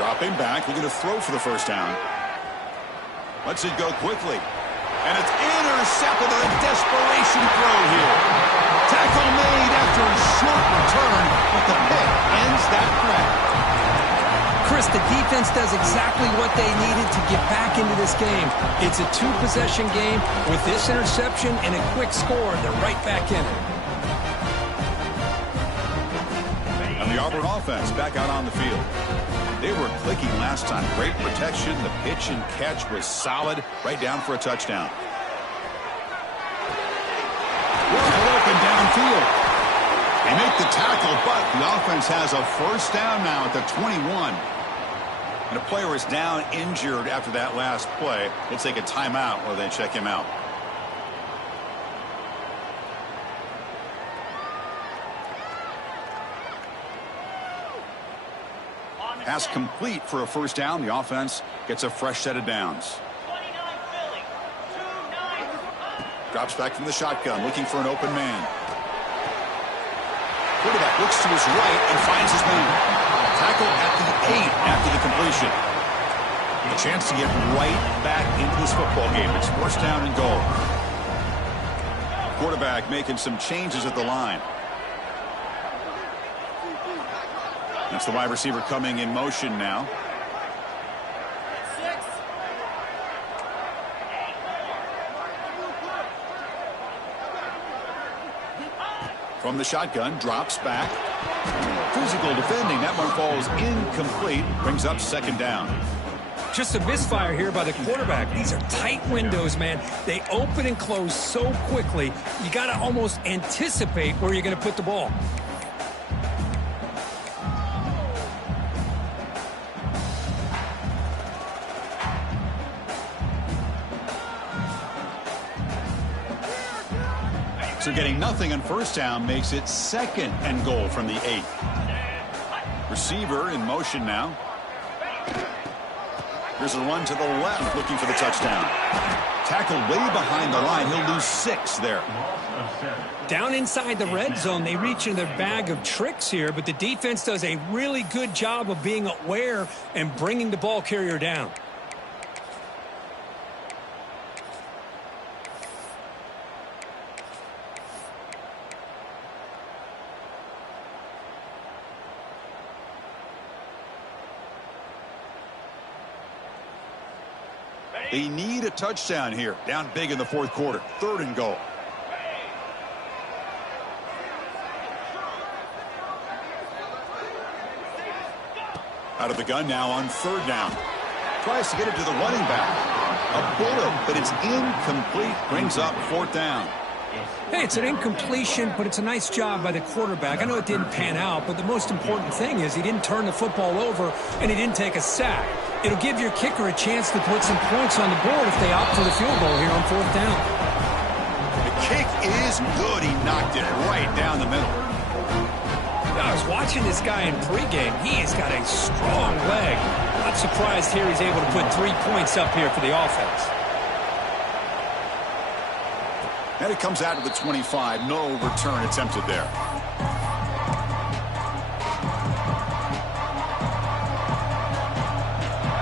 Dropping back, looking to throw for the 1st down. Lets it go quickly. And it's intercepted on a desperation throw here. Tackle made after a short return, but the pick ends that threat. Chris, the defense does exactly what they needed to get back into this game. It's a 2-possession game. With this interception and a quick score, they're right back in it. And the Auburn offense back out on the field. They were clicking last time. Great protection. The pitch and catch was solid. Right down for a touchdown. Wide open downfield. They make the tackle, but the offense has a 1st down now at the 21. And a player is down injured after that last play. We'll take a timeout while they check him out. Pass complete for a 1st down. The offense gets a fresh set of downs. Drops back from the shotgun, looking for an open man. Quarterback looks to his right and finds his man. Tackle at the 8 after the completion. A chance to get right back into this football game. It's 1st down and goal. Quarterback making some changes at the line. That's the wide receiver coming in motion now. From From the shotgun, drops back. Physical defending. That one falls incomplete. Brings up second down. Just a misfire here by the quarterback. These are tight windows, man. They open and close so quickly. You got to almost anticipate where you're going to put the ball. So getting nothing on first down makes it second and goal from the 8. Receiver in motion now. Here's a run to the left, looking for the touchdown. Tackled way behind the line. He'll lose 6 there. Down inside the red zone, they reach in their bag of tricks here, but the defense does a really good job of being aware and bringing the ball carrier down. They need a touchdown here. Down big in the fourth quarter. Third and goal. Out of the gun now on third down. Tries to get it to the running back. A bullet, but it's incomplete. Brings up fourth down. Hey, it's an incompletion, but it's a nice job by the quarterback. I know it didn't pan out, but the most important thing is he didn't turn the football over and he didn't take a sack. It'll give your kicker a chance to put some points on the board if they opt for the field goal here on fourth down. The kick is good. He knocked it right down the middle. I was watching this guy in pregame. He has got a strong leg. Not surprised here he's able to put 3 points up here for the offense. And it comes out to the 25. No return attempted there.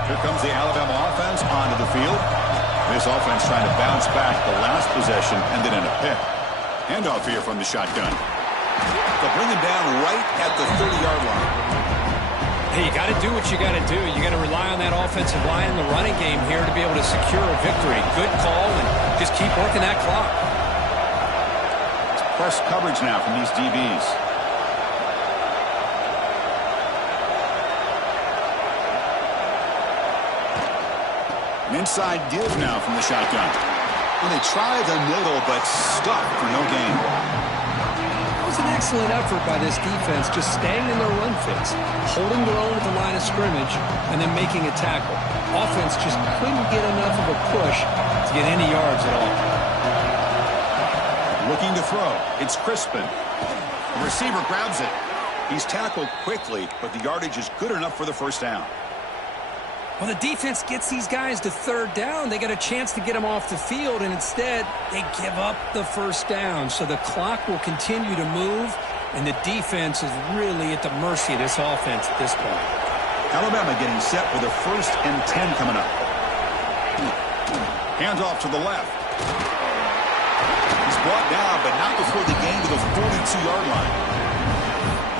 Here comes the Alabama offense onto the field. This offense trying to bounce back the last possession and then in a pick. Handoff here from the shotgun. They'll bring him down right at the 30-yard line. Hey, you got to do what you got to do. You got to rely on that offensive line in the running game here to be able to secure a victory. Good call, and just keep working that clock. Press coverage now from these DBs. An inside give now from the shotgun. And they try the middle, but stuck for no gain. It was an excellent effort by this defense, just staying in their run fits, holding their own at the line of scrimmage, and then making a tackle. Offense just couldn't get enough of a push to get any yards at all. Looking to throw. It's Crispin. The receiver grabs it. He's tackled quickly, but the yardage is good enough for the first down. Well, the defense gets these guys to third down. They got a chance to get them off the field, and instead they give up the first down. So the clock will continue to move, and the defense is really at the mercy of this offense at this point. Alabama getting set for the 1st and 10 coming up. Handoff to the left. Brought down, but not before the gain to the 42-yard line.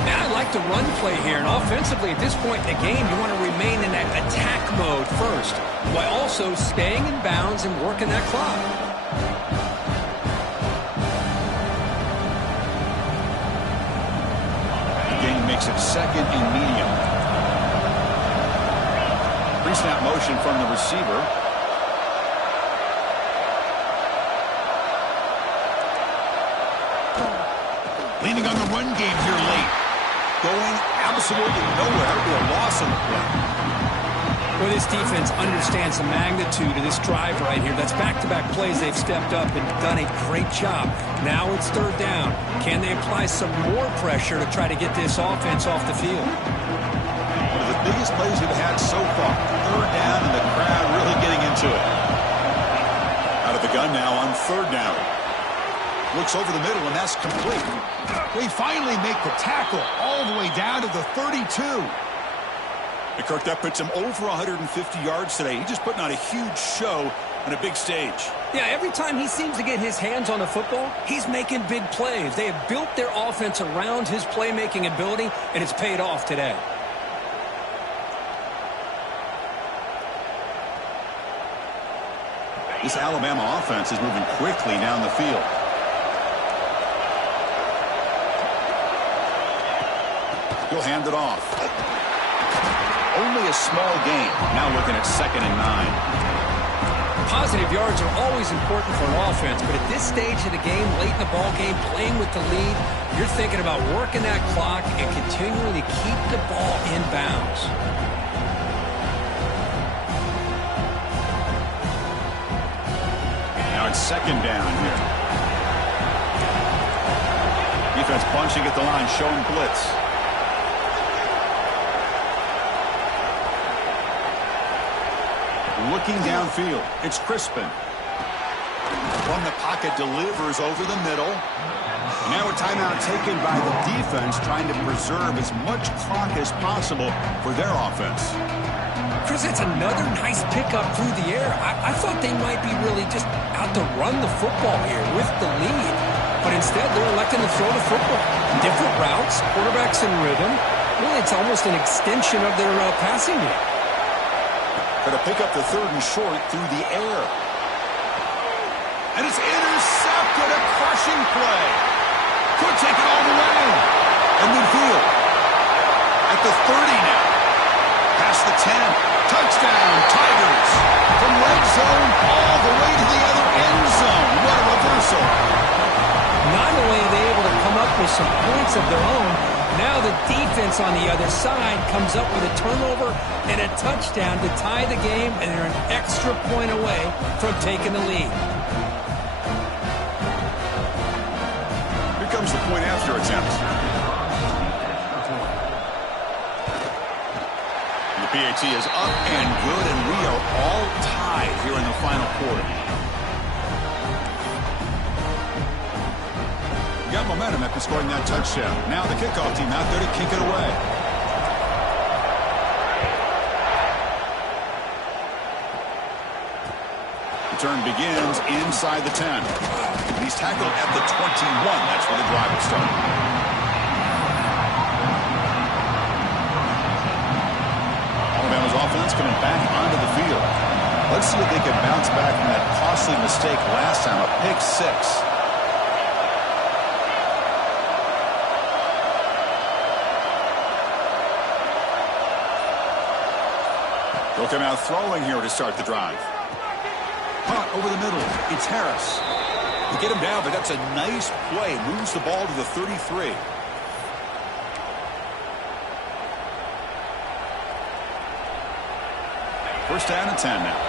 And I like the run play here, and offensively at this point in the game, you want to remain in that attack mode first, while also staying in bounds and working that clock. The gain makes it second and medium. Pre-snap motion from the receiver. Leaning on the run game here late. Going absolutely nowhere to a loss on the play. Well, this defense understands the magnitude of this drive right here. That's back-to-back plays they've stepped up and done a great job. Now it's third down. Can they apply some more pressure to try to get this offense off the field? One of the biggest plays we've had so far. Third down and the crowd really getting into it. Out of the gun now on third down. Looks over the middle, and that's complete. They finally make the tackle all the way down to the 32. And Kirk, that puts him over 150 yards today. He's just putting on a huge show on a big stage. Yeah, every time he seems to get his hands on the football, he's making big plays. They have built their offense around his playmaking ability, and it's paid off today. This Alabama offense is moving quickly down the field. He'll hand it off. Only a small gain. Now looking at 2nd and 9. Positive yards are always important for an offense, but at this stage of the game, late in the ball game, playing with the lead, you're thinking about working that clock and continuing to keep the ball in bounds. Now it's 2nd down here. Defense bunching at the line, showing blitz. Looking downfield, it's Crispin. From the pocket, delivers over the middle. Now a timeout taken by the defense, trying to preserve as much clock as possible for their offense. Chris, it's another nice pickup through the air. I thought they might be really just out to run the football here with the lead. But instead, they're electing to throw the football. Different routes, quarterbacks in rhythm. Really, it's almost an extension of their passing game. Going to pick up the 3rd and short through the air. And it's intercepted, a crushing play. Could take it all the way. And midfield. At the 30 now. Past the 10. Touchdown, Tigers. From red zone all the way to the other end zone. What a reversal. Not only are they able to come up with some points of their own, now the defense on the other side comes up with a turnover and a touchdown to tie the game, and they're an extra point away from taking the lead. Here comes the point after attempt. The PAT is up and good, and we are all tied here in the final quarter. Got momentum after scoring that touchdown. Now the kickoff team out there to kick it away. Return begins inside the 10. He's tackled at the 21. That's where the drive will start. Alabama's offense coming back onto the field. Let's see if they can bounce back from that costly mistake last time, a pick 6. They'll come out throwing here to start the drive. Caught over the middle. It's Harris. They get him down, but that's a nice play. Moves the ball to the 33. First down and 10 now.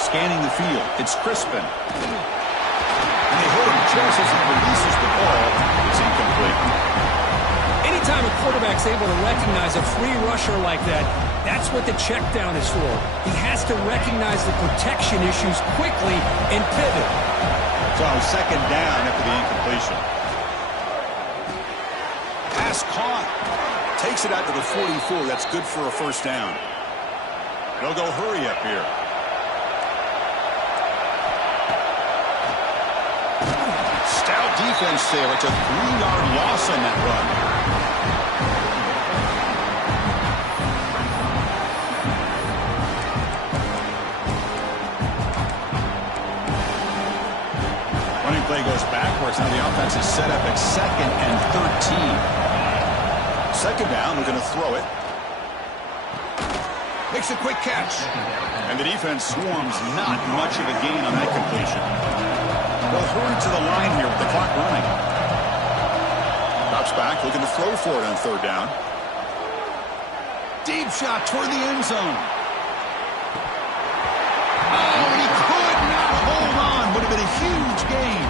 Scanning the field. It's Crispin. And they hit him just as he releases the ball. It's incomplete. Anytime a quarterback's able to recognize a free rusher like that, that's what the check down is for. He has to recognize the protection issues quickly and pivot. So 2nd down after the incompletion. Pass caught. Takes it out to the 44. That's good for a first down. They'll go hurry up here. Stout defense there. It's a 3-yard loss on that run. Running play goes backwards. Now the offense is set up at 2nd and 13. 2nd down, they're going to throw it. Makes a quick catch. And the defense swarms, not much of a gain on that completion. They'll hurry to the line here with the clock running. Drops back, looking to throw for it on 3rd down. Deep shot toward the end zone. Oh, he could not hold on. Would have been a huge gain.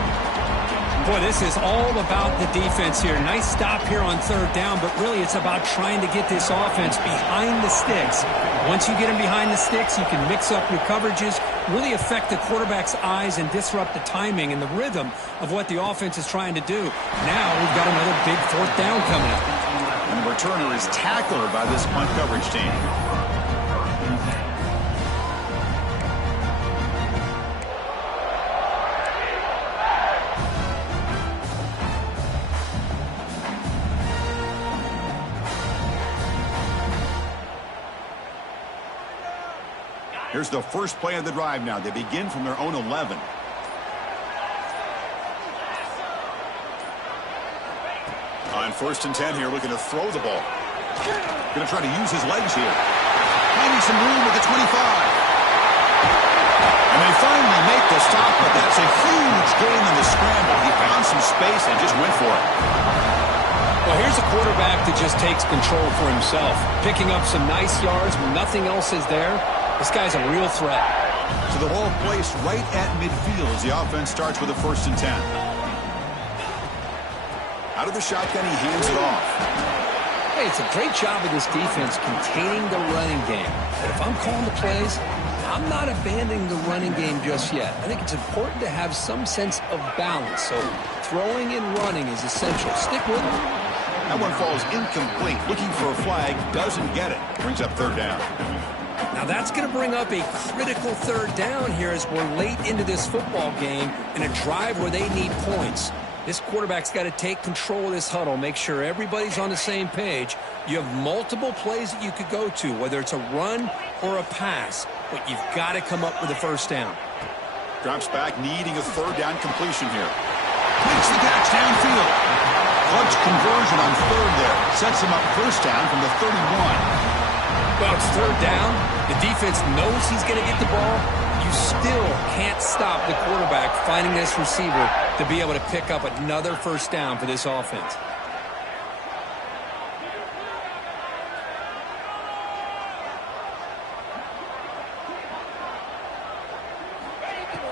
Boy, this is all about the defense here. Nice stop here on 3rd down, but really it's about trying to get this offense behind the sticks. Once you get them behind the sticks, you can mix up your coverages, really affect the quarterback's eyes and disrupt the timing and the rhythm of what the offense is trying to do. Now we've got another big 4th down coming up. And the returner is tackled by this punt coverage team. Here's the first play of the drive now. They begin from their own 11. On 1st and 10 here, looking to throw the ball. Going to try to use his legs here. Finding some room at the 25. And they finally make the stop, but that's a huge gain in the scramble. He found some space and just went for it. Well, here's a quarterback that just takes control for himself. Picking up some nice yards when nothing else is there. This guy's a real threat. So the ball placed right at midfield as the offense starts with a 1st and 10. Out of the shotgun, he hands it off. Hey, it's a great job of this defense containing the running game. But if I'm calling the plays, I'm not abandoning the running game just yet. I think it's important to have some sense of balance. So throwing and running is essential. Stick with it. That one falls incomplete. Looking for a flag, doesn't get it. Brings up 3rd down. Now that's going to bring up a critical 3rd down here as we're late into this football game in a drive where they need points. This quarterback's got to take control of this huddle, make sure everybody's on the same page. You have multiple plays that you could go to, whether it's a run or a pass, but you've got to come up with a 1st down. Drops back, needing a 3rd down completion here. Makes the catch downfield. Clutch conversion on 3rd there. Sets him up 1st down from the 31. Well, it's 3rd down. The defense knows he's going to get the ball. You still can't stop the quarterback finding this receiver to be able to pick up another 1st down for this offense.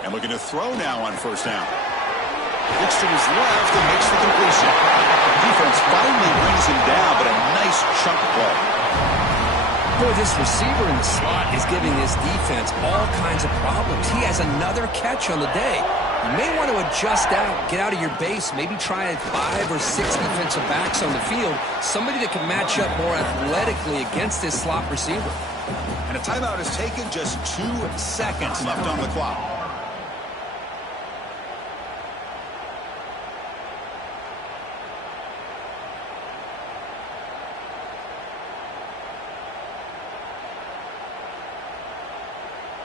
And looking to throw now on 1st down. Looks to his left and makes the completion. Defense finally brings him down, but a nice chunk play. Boy, this receiver in the slot is giving this defense all kinds of problems. He has another catch on the day. You may want to adjust out, get out of your base, maybe try 5 or 6 defensive backs on the field, somebody that can match up more athletically against this slot receiver. And a timeout is taken, just 2 seconds left on the clock.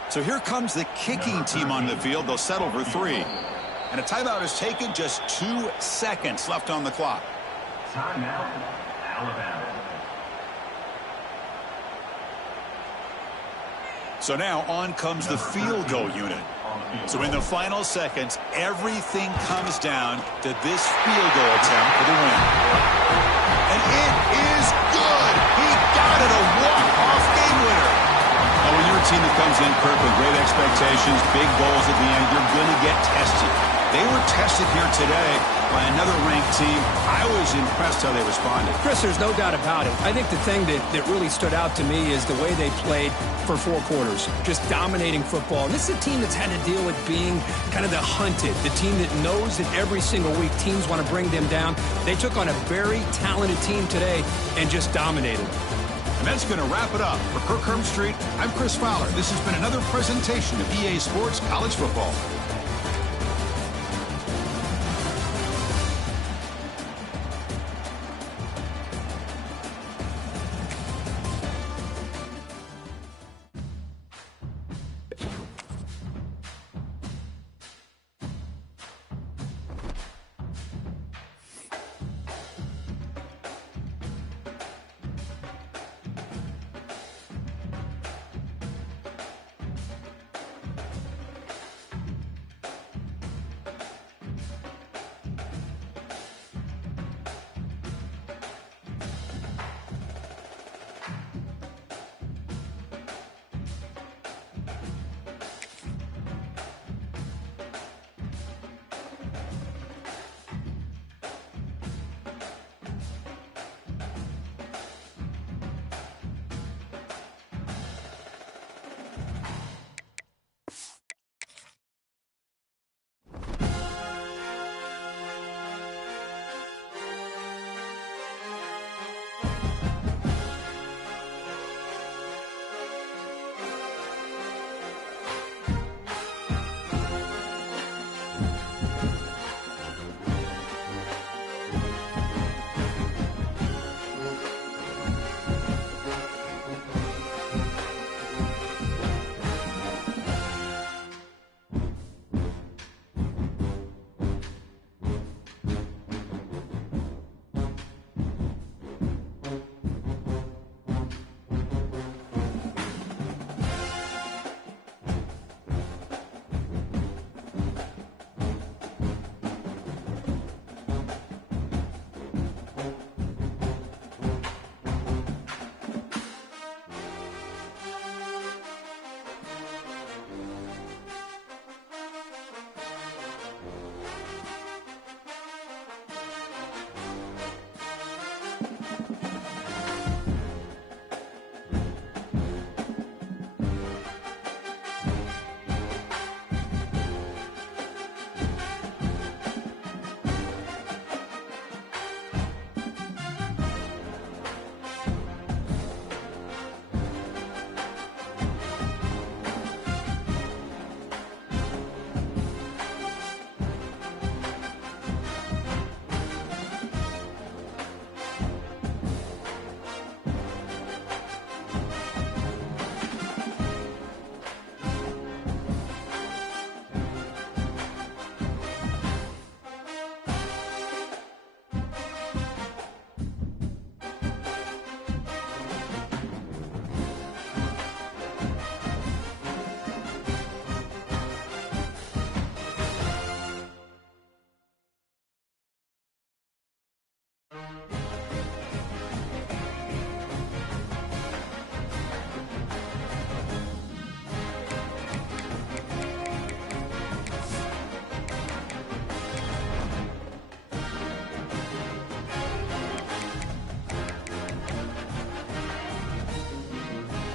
So here comes the kicking team on the field. They'll settle for 3. And a timeout is taken, just 2 seconds left on the clock. Timeout, Alabama. So now on comes the field goal unit. So in the final seconds, everything comes down to this field goal attempt for the win. And it is good. He got it, a walk-off game winner. Now, when you're a team that comes in, Kirk, with great expectations, big goals at the end, you're going to get tested. They were tested here today by another ranked team. I was impressed how they responded. Chris, there's no doubt about it. I think the thing that really stood out to me is the way they played for 4 quarters, just dominating football. And this is a team that's had to deal with being kind of the hunted, the team that knows that every single week teams want to bring them down. They took on a very talented team today and just dominated. And that's going to wrap it up. For Kirk Street, I'm Chris Fowler. This has been another presentation of EA Sports College Football.